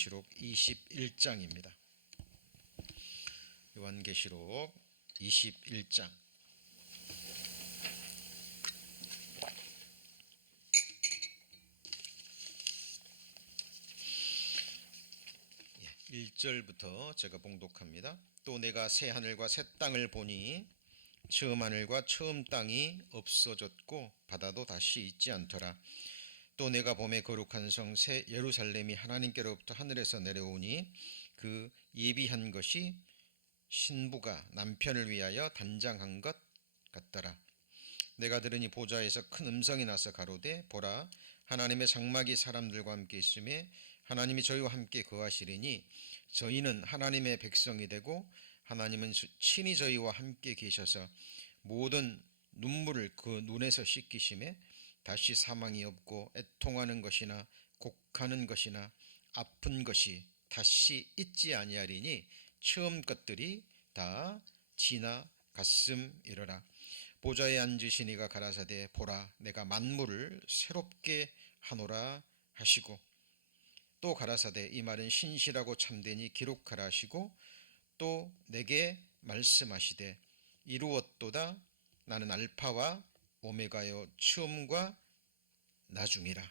요한계시록 21장입니다. 요한계시록 21장. 1절부터 제가 봉독합니다. 또 내가 새 하늘과 새 땅을 보니 처음 하늘과 처음 땅이 없어졌고 바다도 다시 있지 않더라. 또 내가 봄에 거룩한 성 새 예루살렘이 하나님께로부터 하늘에서 내려오니 그 예비한 것이 신부가 남편을 위하여 단장한 것 같더라. 내가 들으니 보좌에서 큰 음성이 나서 가로되 보라 하나님의 장막이 사람들과 함께 있음에 하나님이 저희와 함께 거하시리니 저희는 하나님의 백성이 되고 하나님은 친히 저희와 함께 계셔서 모든 눈물을 그 눈에서 씻기심에 다시 사망이 없고 애통하는 것이나 곡하는 것이나 아픈 것이 다시 있지 아니하리니 처음 것들이 다 지나갔음이로라. 보좌에 앉으신 이가 가라사대 보라 내가 만물을 새롭게 하노라 하시고 또 가라사대 이 말은 신실하고 참되니 기록하라 하시고 또 내게 말씀하시되 이루었도다 나는 알파와 오메가요 처음과 나중이라.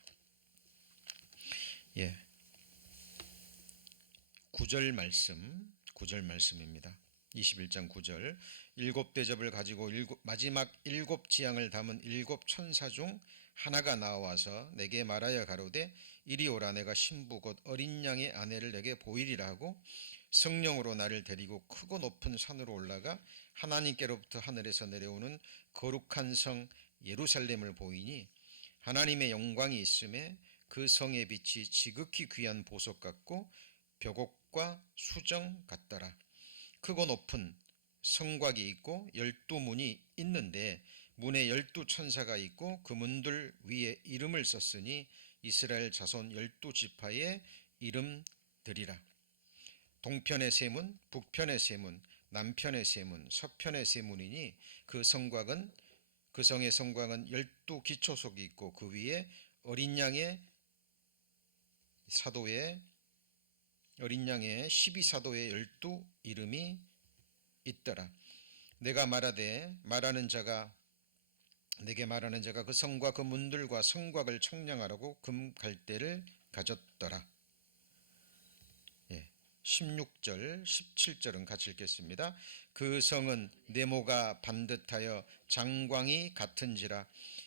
9절 말씀입니다. 21장 9절 일곱 대접을 가지고 마지막 일곱 지향을 담은 일곱 천사 중 하나가 나와서 내게 말하여 가로되 이리 오라 내가 신부 곧 어린 양의 아내를 내게 보이리라 하고 성령으로 나를 데리고 크고 높은 산으로 올라가 하나님께로부터 하늘에서 내려오는 거룩한 성 예루살렘을 보이니 하나님의 영광이 있음에 그 성의 빛이 지극히 귀한 보석 같고 벽옥과 수정 같더라. 크고 높은 성곽이 있고 12문이 있는데 문에 12천사가 있고 그 문들 위에 이름을 썼으니 이스라엘 자손 12지파의 이름들이라. 동편의 세 문, 북편의 세 문, 남편의 세 문, 서편의 세 문이니 그 성의 성곽은 12기초석이 있고 그 위에 어린 양의 12사도의 12 이름이 있더라. 내게 말하는 자가 그 성과 그 문들과 성곽을 청량하라고 금 갈대를 가졌더라. 16절 17절은 같이 읽겠습니다. 그 성은 네모가 반듯하여 장광이 같은지라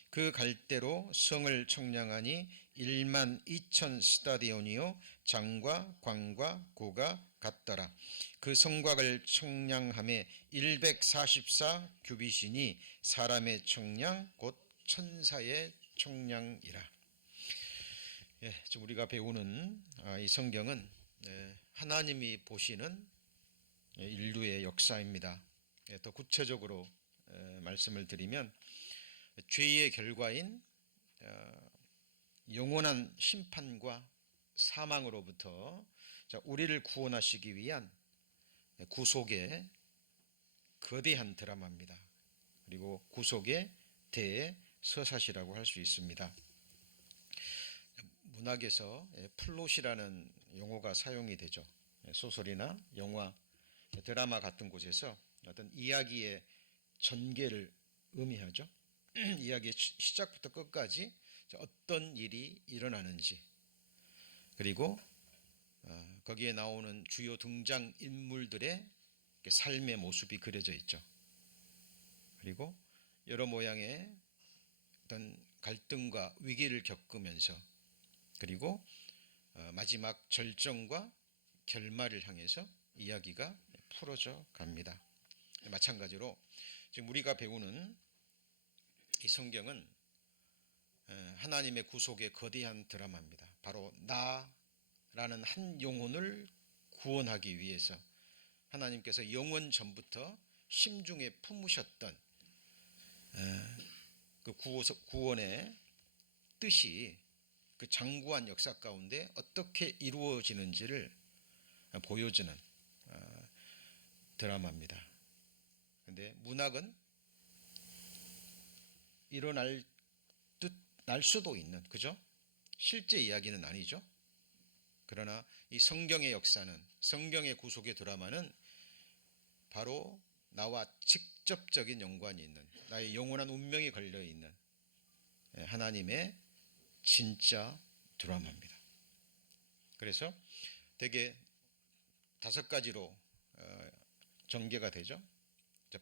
그 갈대로 성을 청량하니 12,000 스타디온이요 장과 광과 고가 같더라. 그 성곽을 청량함에 144 규빗이니 사람의 청량 곧 천사의 청량이라. 지금 우리가 배우는 이 성경은 하나님이 보시는 인류의 역사입니다. 더 구체적으로 말씀을 드리면 죄의 결과인 영원한 심판과 사망으로부터 우리를 구원하시기 위한 구속의 거대한 드라마입니다. 그리고 구속의 대서사시라고 할 수 있습니다. 문학에서 플롯이라는 용어가 사용이 되죠. 소설이나 영화, 드라마 같은 곳에서 어떤 이야기의 전개를 의미하죠. 이야기의 시작부터 끝까지 어떤 일이 일어나는지, 그리고 거기에 나오는 주요 등장 인물들의 삶의 모습이 그려져 있죠. 그리고 여러 모양의 어떤 갈등과 위기를 겪으면서 그리고 마지막 절정과 결말을 향해서 이야기가 풀어져 갑니다. 마찬가지로 지금 우리가 배우는 이 성경은 하나님의 구속의 거대한 드라마입니다. 바로 나라는 한 영혼을 구원하기 위해서 하나님께서 영원 전부터 심중에 품으셨던 그 구원의 뜻이 그 장구한 역사 가운데 어떻게 이루어지는지를 보여주는 드라마입니다. 그런데 문학은 일어날 듯 날 수도 있는, 그죠? 실제 이야기는 아니죠. 그러나 이 성경의 역사는, 성경의 구속의 드라마는 바로 나와 직접적인 연관이 있는, 나의 영원한 운명이 걸려있는 하나님의 진짜 드라마입니다. 그래서 대개 5가지로 전개가 되죠.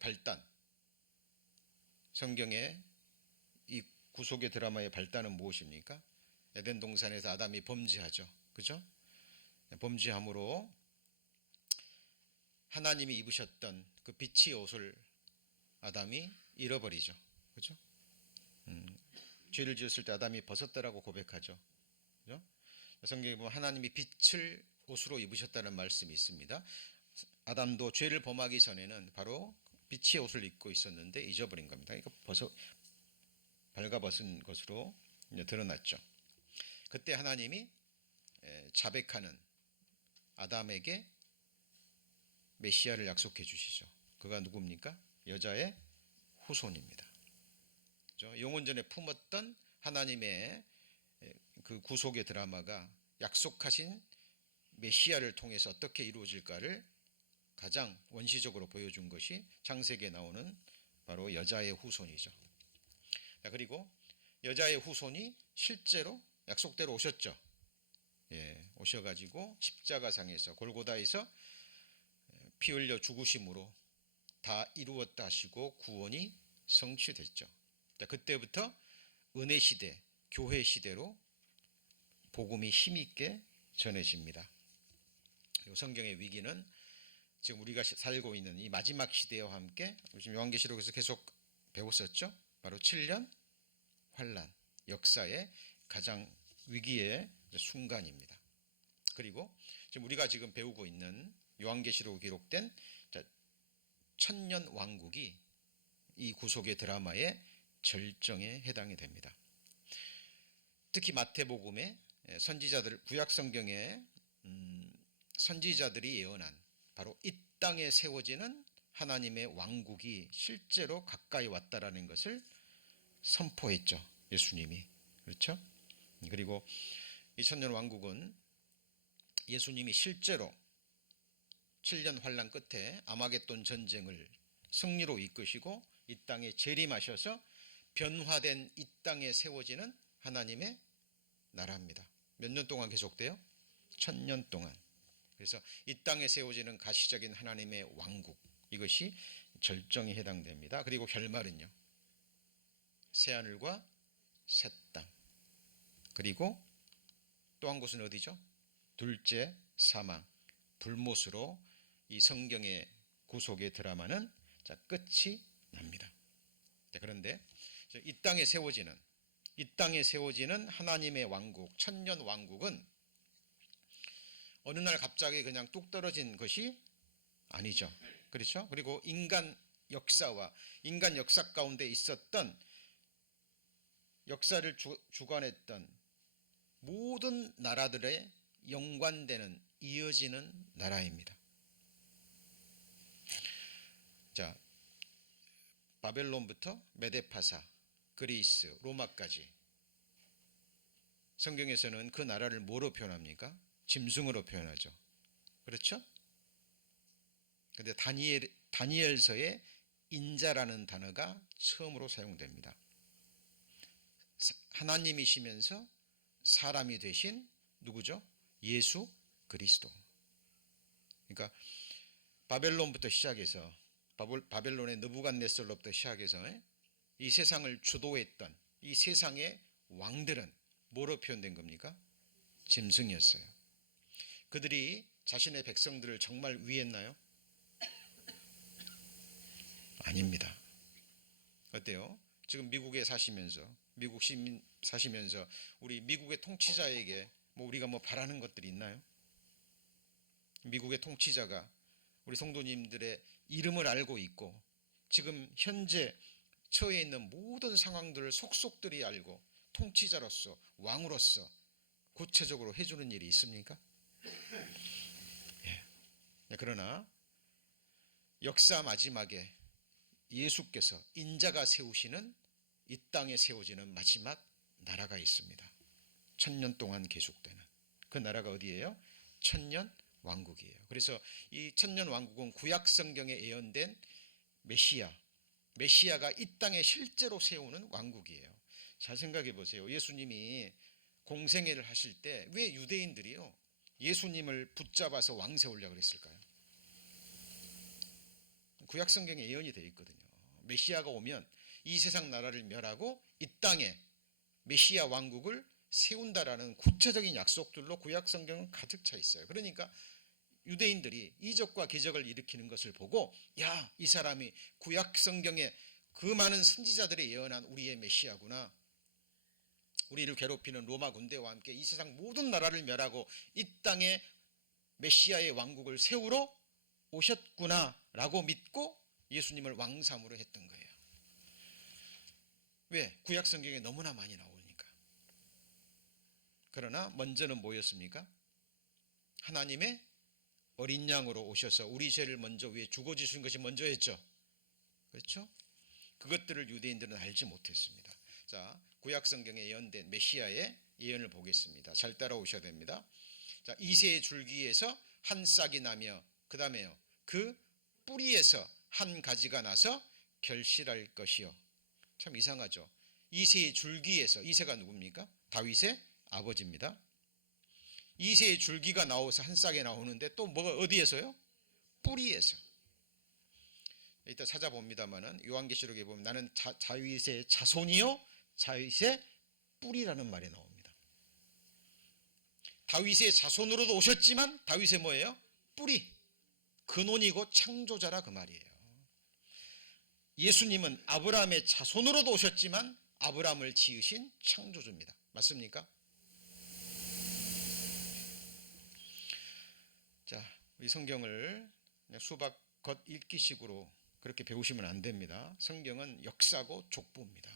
발단, 성경의 이 구속의 드라마의 발단은 무엇입니까? 에덴 동산에서 아담이 범죄하죠. 그죠? 범죄함으로 하나님이 입으셨던 그 빛의 옷을 아담이 잃어버리죠. 그죠? 죄를 지었을 때 아담이 벗었다라고 고백하죠. 그죠? 성경에 보면 하나님이 빛을 옷으로 입으셨다는 말씀이 있습니다. 아담도 죄를 범하기 전에는 바로 빛의 옷을 입고 있었는데 잊어버린 겁니다. 그러니까 발가벗은 것으로 드러났죠. 그때 하나님이 자백하는 아담에게 메시아를 약속해 주시죠. 그가 누굽니까? 여자의 후손입니다. 영원전에 품었던 하나님의 그 구속의 드라마가 약속하신 메시아를 통해서 어떻게 이루어질까를 가장 원시적으로 보여준 것이 창세기에 나오는 바로 여자의 후손이죠. 그리고 여자의 후손이 실제로 약속대로 오셨죠. 오셔가지고 십자가상에서 골고다에서 피 흘려 죽으심으로 다 이루었다 하시고 구원이 성취됐죠. 그때부터 은혜 시대, 교회 시대로 복음이 힘있게 전해집니다. 그리고 성경의 위기는 지금 우리가 살고 있는 이 마지막 시대와 함께 지금 요한계시록에서 계속 배웠었죠. 바로 7년 환란, 역사의 가장 위기의 순간입니다. 그리고 지금 우리가 지금 배우고 있는 요한계시록에 기록된 천년 왕국이 이 구속의 드라마의 절정에 해당이 됩니다. 특히 마태복음의 선지자들, 구약 성경의 선지자들이 예언한 바로 이 땅에 세워지는 하나님의 왕국이 실제로 가까이 왔다라는 것을 선포했죠. 예수님이. 그렇죠? 그리고 이 천년 왕국은 예수님이 실제로 7년 환란 끝에 아마겟돈 전쟁을 승리로 이끄시고 이 땅에 재림하셔서 변화된 이 땅에 세워지는 하나님의 나라입니다. 몇 년 동안 계속돼요? 1000년 동안. 그래서 이 땅에 세워지는 가시적인 하나님의 왕국, 이것이 절정에 해당됩니다. 그리고 결말은요, 새하늘과 새 땅, 그리고 또 한 곳은 어디죠? 둘째 사망, 불못으로 이 성경의 구속의 드라마는 끝이 납니다. 그런데 이 땅에 세워지는 하나님의 왕국, 천년 왕국은 어느 날 갑자기 그냥 뚝 떨어진 것이 아니죠. 그렇죠? 그리고 인간 역사와 인간 역사 가운데 있었던 역사를 주관했던 모든 나라들의 연관되는, 이어지는 나라입니다. 자, 바벨론부터 메데파사, 그리스, 로마까지 성경에서는 그 나라를 뭐로 표현합니까? 짐승으로 표현하죠. 그렇죠? 근데 다니엘서에 인자라는 단어가 처음으로 사용됩니다. 하나님이시면서 사람이 되신 누구죠? 예수 그리스도. 그러니까 바벨론부터 시작해서 바벨론의 느부갓네살로부터 시작해서 이 세상을 주도했던 이 세상의 왕들은 뭐로 표현된 겁니까? 짐승이었어요. 그들이 자신의 백성들을 정말 위했나요? 아닙니다. 어때요? 지금 미국에 사시면서, 미국 시민 사시면서 우리 미국의 통치자에게 우리가 바라는 것들이 있나요? 미국의 통치자가 우리 성도님들의 이름을 알고 있고 지금 현재 처해 있는 모든 상황들을 속속들이 알고 통치자로서, 왕으로서 구체적으로 해주는 일이 있습니까? 그러나 역사 마지막에 예수께서 인자가 세우시는 이 땅에 세워지는 마지막 나라가 있습니다. 1000년 동안 계속되는 그 나라가 어디예요? 천년 왕국이에요. 그래서 이 천년 왕국은 구약 성경에 예언된 메시아가 이 땅에 실제로 세우는 왕국이에요. 잘 생각해 보세요. 예수님이 공생애를 하실 때 왜 유대인들이요 예수님을 붙잡아서 왕 세우려고 그랬을까요? 구약 성경에 예언이 되어 있거든요. 메시아가 오면 이 세상 나라를 멸하고 이 땅에 메시아 왕국을 세운다라는 구체적인 약속들로 구약 성경은 가득 차 있어요. 그러니까 유대인들이 이적과 기적을 일으키는 것을 보고 야, 이 사람이 구약 성경에 그 많은 선지자들이 예언한 우리의 메시아구나. 우리를 괴롭히는 로마 군대와 함께 이 세상 모든 나라를 멸하고 이 땅에 메시아의 왕국을 세우러 오셨구나라고 믿고 예수님을 왕삼으로 했던 거예요. 왜? 구약 성경에 너무나 많이 나오니까. 그러나 먼저는 뭐였습니까? 하나님의 어린 양으로 오셔서 우리 죄를 먼저 위해 죽어주신 것이 먼저였죠. 그렇죠? 그것들을 유대인들은 알지 못했습니다. 자, 구약 성경에 예언된 메시아의 예언을 보겠습니다. 잘 따라오셔야 됩니다. 자, 이새의 줄기에서 한 싹이 나며 그 다음에요. 그 뿌리에서 한 가지가 나서 결실할 것이요. 참 이상하죠. 이새의 줄기에서, 이새가 누굽니까? 다윗의 아버지입니다. 이새의 줄기가 나와서 한 싹에 나오는데 또 뭐가 어디에서요? 뿌리에서. 이따 찾아봅니다만은 요한계시록에 보면 나는 다윗의 자손이요 다윗의 뿌리라는 말이 나옵니다. 다윗의 자손으로도 오셨지만 다윗의 뭐예요? 뿌리, 근원이고 창조자라 그 말이에요. 예수님은 아브라함의 자손으로도 오셨지만 아브라함을 지으신 창조주입니다. 맞습니까? 자, 우리 성경을 그냥 수박 겉 읽기식으로 그렇게 배우시면 안 됩니다. 성경은 역사고 족보입니다.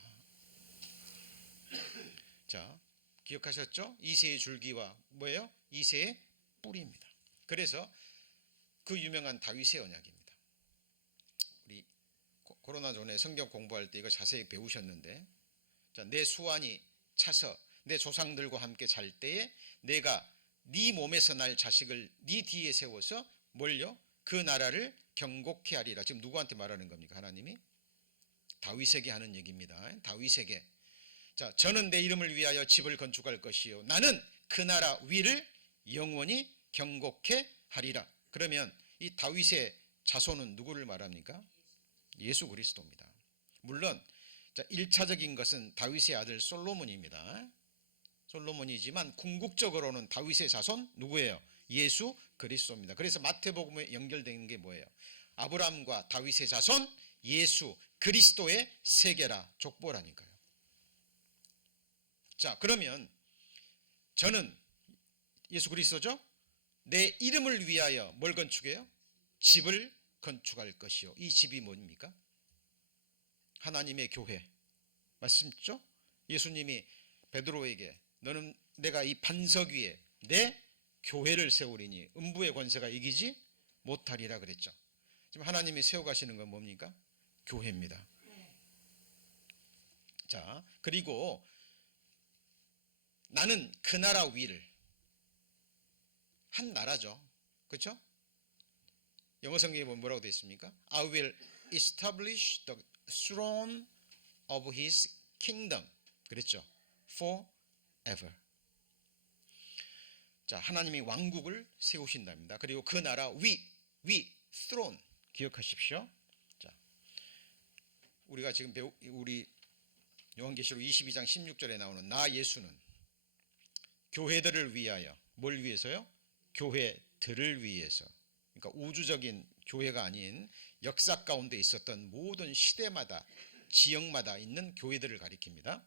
자, 기억하셨죠? 이새의 줄기와 뭐예요? 이새의 뿌리입니다. 그래서 그 유명한 다윗의 언약입니다. 우리 코로나 전에 성경 공부할 때 이거 자세히 배우셨는데, 자, 내 수완이 차서 내 조상들과 함께 잘 때에 내가 네 몸에서 날 자식을 네 뒤에 세워서 뭘요? 그 나라를 경고케 하리라. 지금 누구한테 말하는 겁니까? 하나님이? 다윗에게 하는 얘기입니다. 다윗에게. 자, 저는 내 이름을 위하여 집을 건축할 것이요 나는 그 나라 위를 영원히 경고케 하리라. 그러면 이 다윗의 자손은 누구를 말합니까? 예수 그리스도입니다. 물론 자, 1차적인 것은 다윗의 아들 솔로몬입니다. 솔로몬이지만 궁극적으로는 다윗의 자손 누구예요? 예수 그리스도입니다. 그래서 마태복음에 연결되는 게 뭐예요? 아브라함과 다윗의 자손 예수 그리스도의 세계라, 족보라니까요. 자, 그러면 저는 예수 그리스도죠? 내 이름을 위하여 뭘 건축해요? 집을 건축할 것이요. 이 집이 뭡니까? 하나님의 교회. 맞습니까? 예수님이 베드로에게 너는 내가 이 반석 위에 내 교회를 세우리니 음부의 권세가 이기지 못하리라 그랬죠. 지금 하나님이 세워가시는 건 뭡니까? 교회입니다. 자, 그리고 나는 그 나라 위를, 한 나라죠. 그렇죠? 영어 성경에 보면 뭐라고 되어 있습니까? I will establish the throne of his kingdom. 그랬죠? forever. 자, 하나님이 왕국을 세우신답니다. 그리고 그 나라 위, throne 기억하십시오. 자, 우리가 지금 우리 요한계시록 22장 16절에 나오는 나 예수는 교회들을 위하여, 뭘 위해서요? 교회들을 위해서. 그러니까 우주적인 교회가 아닌 역사 가운데 있었던 모든 시대마다 지역마다 있는 교회들을 가리킵니다.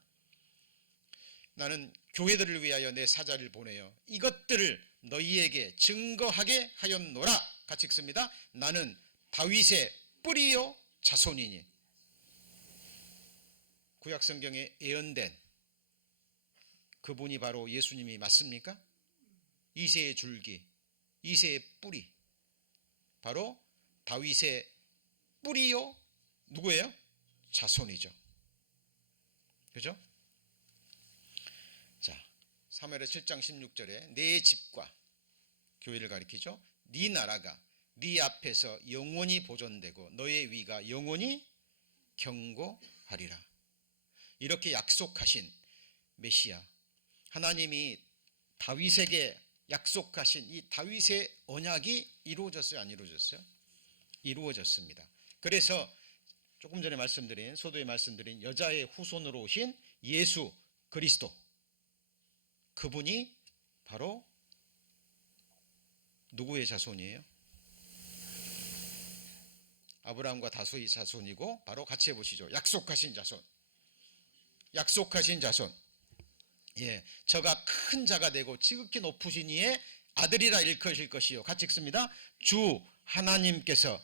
나는 교회들을 위하여 내 사자를 보내어 이것들을 너희에게 증거하게 하였노라. 같이 읽습니다. 나는 다윗의 뿌리요 자손이니. 구약 성경에 예언된 그분이 바로 예수님이 맞습니까? 이새의 줄기, 이새의 뿌리, 바로 다윗의 뿌리요 누구예요? 자손이죠. 그죠? 자, 사무엘하 7장 16절에 내 집과 교회를 가리키죠. 네 나라가 네 앞에서 영원히 보존되고 너의 위가 영원히 경고하리라. 이렇게 약속하신 메시아, 하나님이 다윗에게 약속하신 이 다윗의 언약이 이루어졌어요, 안 이루어졌어요? 이루어졌습니다. 그래서 조금 전에 말씀드린, 소도에 말씀드린 여자의 후손으로 오신 예수 그리스도, 그분이 바로 누구의 자손이에요? 아브라함과 다소의 자손이고, 바로 같이 해보시죠. 약속하신 자손. 약속하신 자손. 예, 저가 큰 자가 되고 지극히 높으신 이의 아들이라 일컬으실 것이요. 같이 읽습니다. 주 하나님께서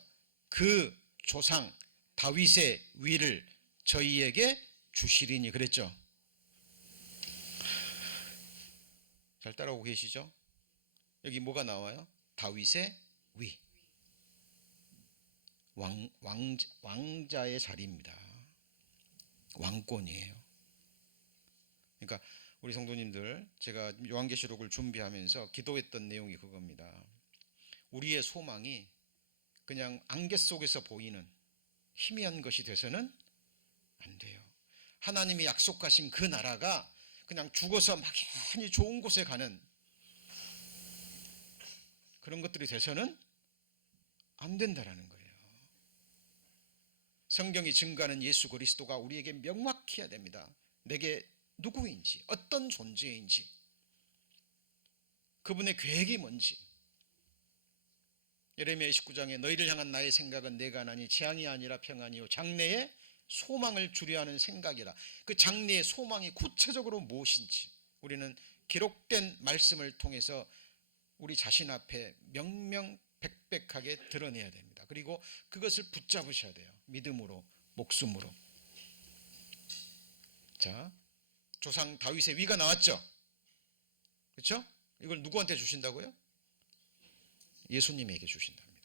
그 조상 다윗의 위를 저희에게 주시리니. 그랬죠. 잘 따라오고 계시죠? 여기 뭐가 나와요? 다윗의 위. 왕자의 자리입니다. 왕권이에요. 그러니까 우리 성도님들, 제가 요한계시록을 준비하면서 기도했던 내용이 그겁니다. 우리의 소망이 그냥 안개 속에서 보이는 희미한 것이 돼서는 안 돼요. 하나님이 약속하신 그 나라가 그냥 죽어서 막연히 좋은 곳에 가는 그런 것들이 돼서는 안 된다라는 거예요. 성경이 증거하는 예수 그리스도가 우리에게 명확해야 됩니다. 내게 누구인지, 어떤 존재인지, 그분의 계획이 뭔지. 예레미야 29장에 너희를 향한 나의 생각은 내가 하나니 재앙이 아니라 평안이요 장래에 소망을 주려 하는 생각이라. 그 장래의 소망이 구체적으로 무엇인지 우리는 기록된 말씀을 통해서 우리 자신 앞에 명명백백하게 드러내야 됩니다. 그리고 그것을 붙잡으셔야 돼요. 믿음으로, 목숨으로. 자, 조상 다윗의 위가 나왔죠? 그렇죠? 이걸 누구한테 주신다고요? 예수님에게 주신답니다.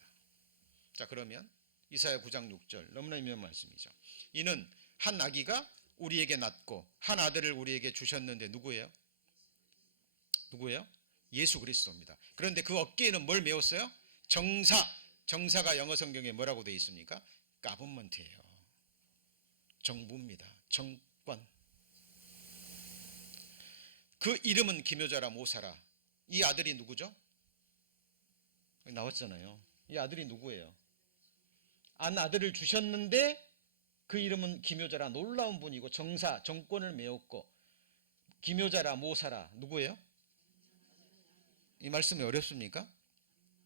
자, 그러면 이사야 9장 6절, 너무나 유명한 말씀이죠. 이는 한 아기가 우리에게 낳고 한 아들을 우리에게 주셨는데 누구예요? 누구예요? 예수 그리스도입니다. 그런데 그 어깨에는 뭘 메웠어요? 정사. 정사가 영어 성경에 뭐라고 되어 있습니까? 가버먼트예요. 정부입니다. 정권. 그 이름은 기묘자라 모사라. 이 아들이 누구죠? 나왔잖아요. 이 아들이 누구예요? 한 아들을 주셨는데 그 이름은 기묘자라, 놀라운 분이고 정사, 정권을 메웠고, 기묘자라 모사라, 누구예요? 이 말씀이 어렵습니까?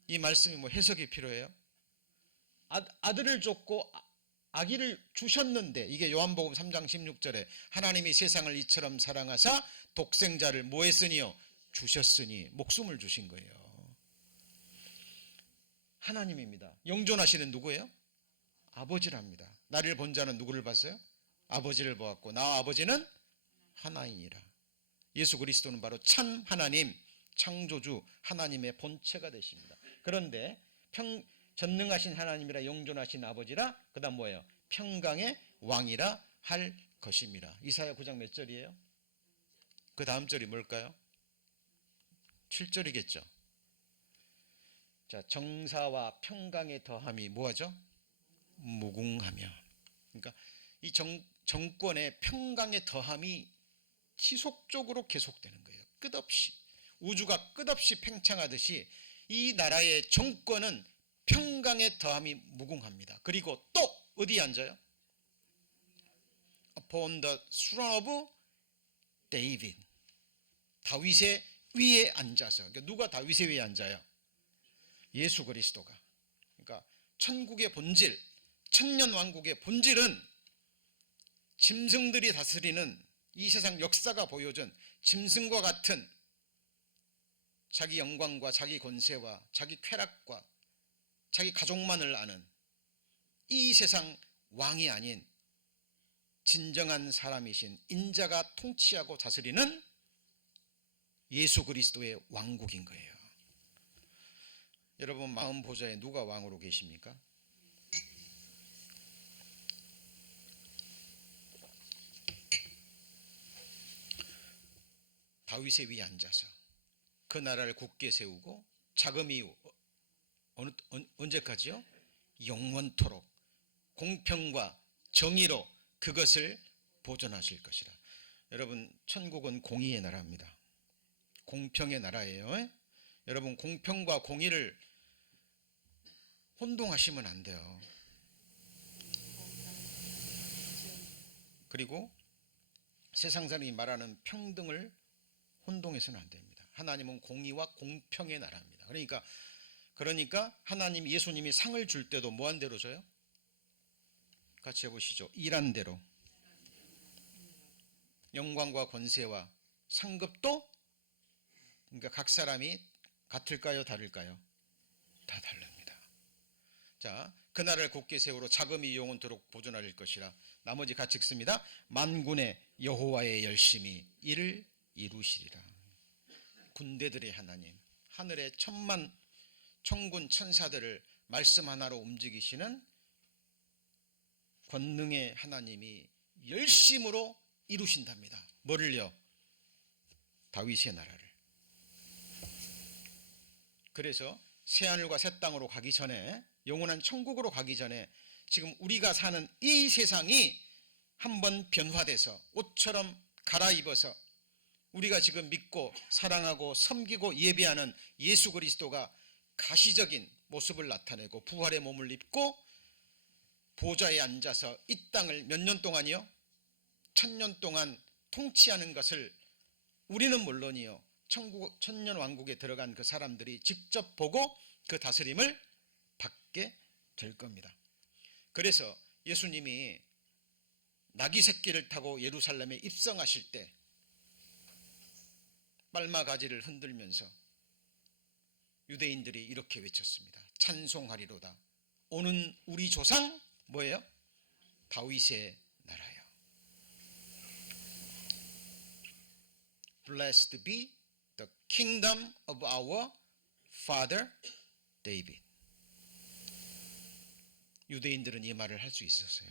이 말씀이 뭐 해석이 필요해요? 아들을 줬고 아기를 주셨는데, 이게 요한복음 3장 16절에 하나님이 세상을 이처럼 사랑하사 독생자를 뭐 했으니요? 주셨으니, 목숨을 주신 거예요. 하나님입니다. 영존하시는 누구예요? 아버지랍니다. 나를 본 자는 누구를 봤어요? 아버지를 보았고 나와 아버지는 하나이니라. 예수 그리스도는 바로 참 하나님, 창조주 하나님의 본체가 되십니다. 그런데 전능하신 하나님이라, 영존하신 아버지라, 그 다음 뭐예요? 평강의 왕이라 할 것입니다. 이사야 9장 몇 절이에요? 그 다음 절이 뭘까요? 7절이겠죠. 자, 정사와 평강의 더함이 뭐하죠? 무궁하며. 그러니까 이 정권의 평강의 더함이 지속적으로 계속되는 거예요. 끝없이. 우주가 끝없이 팽창하듯이 이 나라의 정권은 평강의 더함이 무궁합니다. 그리고 또 어디에 앉아요? Upon the throne of David. 다윗의 위에 앉아서. 그러니까 누가 다윗의 위에 앉아요? 예수 그리스도가. 그러니까 천국의 본질, 천년왕국의 본질은 짐승들이 다스리는 이 세상 역사가 보여준 짐승과 같은 자기 영광과 자기 권세와 자기 쾌락과 자기 가족만을 아는 이 세상 왕이 아닌 진정한 사람이신 인자가 통치하고 다스리는 예수 그리스도의 왕국인 거예요. 여러분, 마음 보좌에 누가 왕으로 계십니까? 다윗의 위에 앉아서 그 나라를 굳게 세우고 자금 이후 언제까지요? 영원토록 공평과 정의로 그것을 보존하실 것이라. 여러분, 천국은 공의의 나라입니다. 공평의 나라예요. 여러분, 공평과 공의를 혼동하시면 안 돼요. 그리고 세상 사람이 말하는 평등을 혼동해서는 안 됩니다. 하나님은 공의와 공평의 나라입니다. 그러니까 하나님, 예수님이 상을 줄 때도 뭐한 대로 줘요? 같이 해보시죠. 일한 대로. 영광과 권세와 상급도, 그러니까 각 사람이 같을까요, 다를까요? 다 다릅니다. 자, 그날을 굳게 세우러 자금이 영원토록 보존할 것이라. 나머지 같이 읽습니다. 만군의 여호와의 열심히 이를 이루시리라. 군대들의 하나님, 하늘의 천만 천군 천사들을 말씀 하나로 움직이시는 권능의 하나님이 열심으로 이루신답니다. 뭐를요? 다윗의 나라를. 그래서 새하늘과 새 땅으로 가기 전에, 영원한 천국으로 가기 전에 지금 우리가 사는 이 세상이 한번 변화돼서 옷처럼 갈아입어서 우리가 지금 믿고 사랑하고 섬기고 예배하는 예수 그리스도가 가시적인 모습을 나타내고 부활의 몸을 입고 보좌에 앉아서 이 땅을 몇 년 동안이요? 1000년 동안 통치하는 것을 우리는 물론이요, 천년 왕국에 들어간 그 사람들이 직접 보고 그 다스림을 받게 될 겁니다. 그래서 예수님이 나귀 새끼를 타고 예루살렘에 입성하실 때 빨마 가지를 흔들면서 유대인들이 이렇게 외쳤습니다. 찬송하리로다. 오는 우리 조상 뭐예요? 다윗의 나라요. Blessed be the kingdom of our father David. 유대인들은 이 말을 할 수 있었어요.